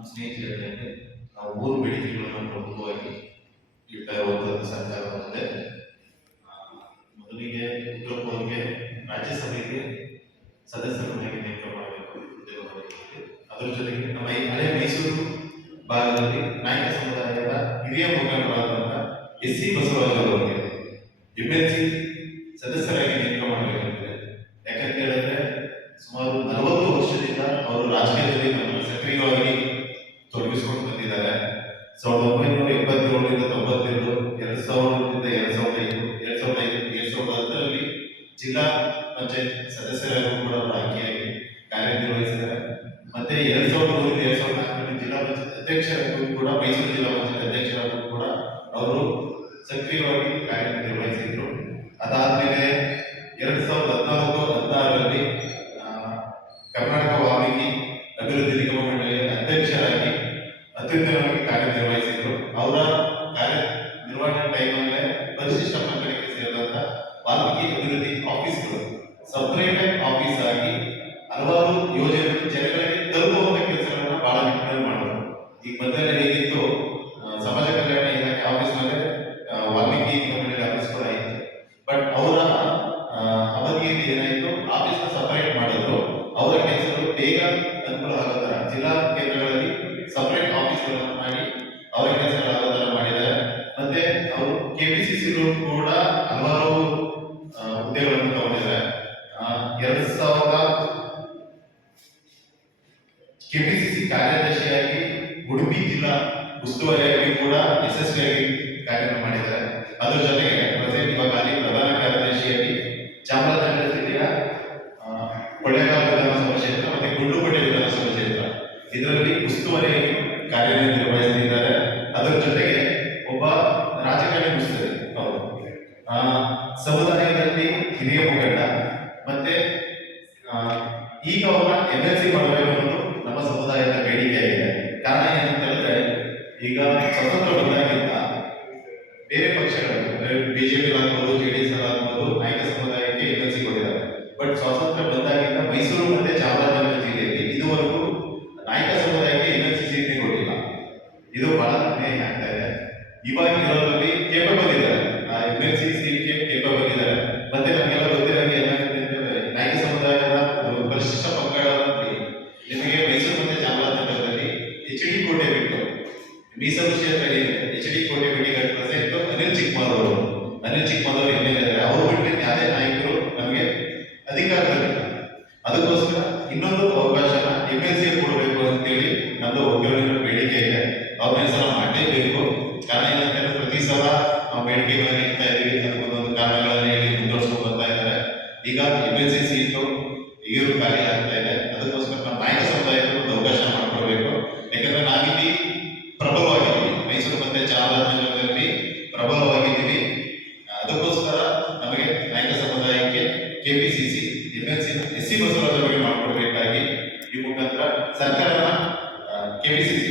ನಮ್ಮ ಸ್ನೇಹಿತರು ಹೇಳಿದಂಗೆ ನಾವು 3 ಬೇಡಿಕೆಗಳನ್ನು ಪ್ರಮುಖವಾಗಿ ಇಡ್ತಾ ಇರುವಂಥದ್ದು ಸರ್ಕಾರ ಮುಂದೆ. ಮೊದಲಿಗೆ ಉಗ್ರಪ್ಪ ಅವರಿಗೆ ರಾಜ್ಯಸಭೆಗೆ ಸದಸ್ಯರನ್ನಾಗಿ ನೇಮಕ ಮಾಡಬೇಕು ಉದ್ಯೋಗದಲ್ಲಿ. ಅದರ ಜೊತೆಗೆ ನಮ್ಮ ಈ ಹಳೆ ಮೈಸೂರು ಭಾಗದಲ್ಲಿ ನಾಯಕ ಸಮುದಾಯದ ಹಿರಿಯ ಮುಖಂಡರಾದಂತಹ ಎಸ್ ಸಿ ಬಸವರಾಜ್ ಅವರಿಗೆ ಎಂಎಲ್ಸಿ ಸದಸ್ಯರಾಗಿ ನೇಮಕ ಮಾಡಬೇಕಾಗಿದೆ. ಯಾಕಂತ ಹೇಳಿದ್ರೆ ಸುಮಾರು 40 ವರ್ಷದಿಂದ ಅವರು ರಾಜಕೀಯದಲ್ಲಿ ತಮ್ಮನ್ನು ಸಕ್ರಿಯವಾಗಿ ತೊಡಗಿಸಿಕೊಂಡು ಬಂದಿದ್ದಾರೆ. 1987ರಿಂದ 92, 2000ರಿಂದ 2005 ಜಿಲ್ಲಾ ಪಂಚಾಯತ್ ಸದಸ್ಯರಾಗೂ ಕೂಡ ಅವರು ಆಯ್ಕೆಯಾಗಿ ಕಾರ್ಯನಿರ್ವಹಿಸಿದ್ದಾರೆ. ಮತ್ತೆ 2003ರಿಂದ 2004 ಜಿಲ್ಲಾ ಪಂಚಾಯತ್ ಅಧ್ಯಕ್ಷರಾಗೂ ಕೂಡ, ಮೈಸೂರು ಜಿಲ್ಲಾ ಪಂಚಾಯತ್ ಅಧ್ಯಕ್ಷರಾಗೂ ಕೂಡ ಅವರು ಸಕ್ರಿಯವಾಗಿ ಕಾರ್ಯನಿರ್ವಹಿಸಿದ್ರು. ಅದಾದ್ಮೇಲೆ 2014-16ರಲ್ಲಿ ಕರ್ನಾಟಕ ವಾಲ್ಮೀಕಿ ಅಭಿವೃದ್ಧಿ ನಿಗಮ ಮಂಡಳಿಯ ಅಧ್ಯಕ್ಷರಾಗಿ ಅತ್ಯುತ್ತಮವಾಗಿ ಕಾರ್ಯನಿರ್ವಹಿಸಿದ್ರು. ಅವರ ಕಾರ್ಯನಿರ್ವಹಣೆ ಟೈಮಲ್ಲೇ ಪರಿಶಿಷ್ಟ ಪಂಗಡಕ್ಕೆ ಸೇರಿದಂತ ವಾಲ್ಮೀಕಿ ಅಭಿವೃದ್ಧಿ ಆಫೀಸ್ಗಳು ಸಪರೇಟ್ ಆಫೀಸ್ ಆಗಿ ಹಲವಾರು ಯೋಜನೆಗಳು ಜನಗಳಿಗೆ ತಲುಪುವಂತ ಕೆಲಸಗಳನ್ನ ಬಹಳ ನಿಟ್ಟಿನಲ್ಲಿ ಮಾಡಿದ್ರು. ಈಗ ಮೊದಲೇ ಹೇಗಿತ್ತು ಸಮಾಜ ಕಲ್ಯಾಣ ಇಲಾಖೆ ಆಫೀಸ್ ಮೇಲೆ ವಾಲ್ಮೀಕಿ ನಿಗಮ ಆಫೀಸ್ ಕೂಡ ಇತ್ತು. ಬಟ್ ಅವರ ಅವಧಿಯಲ್ಲಿ ಏನಾಯಿತು, ಆಫೀಸ್ ನ ಸಪರೇಟ್ ಮಾಡಿದ್ರು. ಅವರ ಕೆಲಸಗಳು ಬೇಗ ಅನುಕೂಲ ಆಗೋ ತರ ಜಿಲ್ಲಾ ಕೇಂದ್ರಗಳಲ್ಲಿ ಸಪರೇಟ್ ಆಫೀಸ್ಗಳನ್ನು ಮಾಡಿ ಅವರ ಕೆಲಸಗಳಾಗೋ ತರ ಮಾಡಿದ್ದಾರೆ. ಮತ್ತೆ ಅವರು ಕೆಪಿಸಿಸಿ ಕೂಡ ಹಲವಾರು ಹುದ್ದೆಗಳನ್ನು ತಗೊಂಡಿದ್ದಾರೆ. 2000 ಕೆಪಿಸಿಸಿ ಕಾರ್ಯದರ್ಶಿಯಾಗಿ ಉಡುಪಿ ಜಿಲ್ಲಾ ಉಸ್ತುವಾರಿಯಾಗಿ ಕೂಡ ಯಶಸ್ವಿಯಾಗಿ ಕಾರ್ಯ ಮಾಡಿದ್ದಾರೆ. ಅದರ ಜೊತೆಗೆ ಪ್ರೆಸೆಂಟ್ ಇವಾಗ ಅಲ್ಲಿ ಪ್ರಧಾನ ಕಾರ್ಯದರ್ಶಿಯಾಗಿ ಚಾಮರಾಜನಗರ ಜಿಲ್ಲೆಯ ಕೊಳ್ಳೇಗಾಲ ವಿಧಾನಸಭಾ ಕ್ಷೇತ್ರ ಮತ್ತೆ ಗುಂಡ್ಲುಪೇಟೆ ವಿಧಾನಸಭಾ ಕ್ಷೇತ್ರ ಇದರಲ್ಲಿ ಉಸ್ತುವಾರಿಯಾಗಿ ಕಾರ್ಯನಿರ್ವಹಿಸುತ್ತಿದ್ದಾರೆ. ಅದರ ಜೊತೆಗೆ ಒಬ್ಬ ರಾಜಕಾರಣಿ ಮುಸ್ಲಿಂ ಅವರು ಸಮುದಾಯದಲ್ಲಿ ಹಿರಿಯ ಮುಖಂಡ. ಮತ್ತೆ ಈಗ ಅವರ ಎಂಎಲ್ಸಿ ಮಾಡಬೇಕು ಅನ್ನೋದು ನಮ್ಮ ಸಮುದಾಯದ ಬೇಡಿಕೆ ಆಗಿದೆ. ಕಾರಣ ಏನಂತ ಹೇಳಿದ್ರೆ, ಈಗ ಸ್ವತಂತ್ರ ಬಂದಾಗಿಂದ ಬೇರೆ ಪಕ್ಷಗಳು ಬಿಜೆಪಿ ಆಗ್ಬೋದು, ಜೆಡಿಎಸ್ ಆಗ್ಬೋದು ನಾಯಕ ಸಮುದಾಯಕ್ಕೆ ಎಂಎಲ್ಸಿ ಕೊಟ್ಟಿದ್ದಾರೆ. ಬಟ್ ಸ್ವಾತಂತ್ರ್ಯ ಬಂದಾಗಿಂದ ಮೈಸೂರು ಮತ್ತೆ ಚಾಮರಾಜನಗರ ಜಿಲ್ಲೆಯಲ್ಲಿ ಇದುವರೆಗೂ ನಾಯಕ ಸಮುದಾಯಕ್ಕೆ ಎಂಎಲ್ಸಿ ಸೀಟ್ ಕೊಟ್ಟಿಲ್ಲ. ಇದು ಬಹಳ ಅನ್ಯಾಯ ಆಗ್ತಾ ಇದೆ. ಇವಾಗ ಇರೋದ್ರಲ್ಲಿ ಕೇಪಬಲ್ ಇದ್ದಾರೆ, ಎಂಎಲ್ಸಿ ಸೀಟ್ಗೆ ಕೇಪಬಲ್ ಇದ್ದಾರೆ. ಮತ್ತೆ ನಮಗೆಲ್ಲ ಗೊತ್ತಿರೋಂಗೆ ಏನಾಗುತ್ತೆ ಅಂತಂದ್ರೆ, ನಾಯಕ ಸಮುದಾಯದ ಪರಿಶಿಷ್ಟ ಪಂಗಡದಲ್ಲಿ ನಿಮಗೆ ಮೈಸೂರು ಮತ್ತೆ ಚಾಮರಾಜನಗರದಲ್ಲಿ HD ಕೋಟೆ ಬಿಟ್ಟು ಮೀಸಲು ಕ್ಷೇತ್ರ ಏನಿದೆ, HD ಕೋಟೆ ಬಿಟ್ಟಿಗೆ ಪ್ರೆಸೆಂಟ್ ಅನಿಲ್ ಚಿಕ್ಕಮಾದವರು MLA ಇದ್ದಾರೆ. ಅವರು ಬಿಟ್ಟು ಯಾವುದೇ ನಾಯಕರು ನಮಗೆ ಅಧಿಕಾರದಲ್ಲಿಲ್ಲ. ಅದಕ್ಕೋಸ್ಕರ ಇನ್ನೊಂದು ಅವಕಾಶನ ಎಂಎಲ್ಸಿ ಕೊಡಬೇಕು ಅಂತೇಳಿ ನಮ್ದು ಒಗ್ಗೂಡಿನ ಬೇಡಿಕೆ ಇದೆ. ಅವ್ರನ್ನ ಸಲ ಮಾಡಲೇಬೇಕು. ಕಾರಣ ಏನಂತಂದ್ರೆ, ಪ್ರತಿ ಸಲ ನಾವು ಬೇಡಿಕೆಗಳನ್ನ ಇಡ್ತಾ ಇದೀವಿ, ಅದಕ್ಕೊಂದೊಂದು ಕಾರಣಗಳನ್ನ ಹೇಳಿ ಮುಂದುವರ್ಸ್ಕೊಂಡು ಬರ್ತಾ ಇದ್ದಾರೆ. ಈಗ ಎಂಎಲ್ಸಿ ಸೀಟು ಈಗಲೂ ಖಾಲಿ ಆಗ್ತಾ ಇದೆ. ಅದಕ್ಕೋಸ್ಕರ ನಮ್ಮ ನಾಯಕ ಸಮುದಾಯಕ್ಕೆ ಒಂದು ಅವಕಾಶ ಮಾಡಿಕೊಡ್ಬೇಕು. ಯಾಕಂದ್ರೆ ನಾವಿಲ್ಲಿ ಪ್ರಬಲವಾಗಿದ್ದೀವಿ, ಮೈಸೂರು ಮತ್ತೆ ಚಾಮರಾಜನಗರದಲ್ಲಿ ಪ್ರಬಲವಾಗಿದ್ದೀವಿ. ಅದಕ್ಕೋಸ್ಕರ ನಮಗೆ ನಾಯಕ ಸಮುದಾಯಕ್ಕೆ ಕೆಪಿಸಿಸಿ ಎಂಎಲ್ಸಿ SC ಬಸವರಾಜ್ ಅವರಿಗೆ ಮಾಡಿಕೊಡ್ಬೇಕಾಗಿ ಈ ಮುಖಾಂತರ ಸರ್ಕಾರನ ಕೆಪಿಸಿಸಿ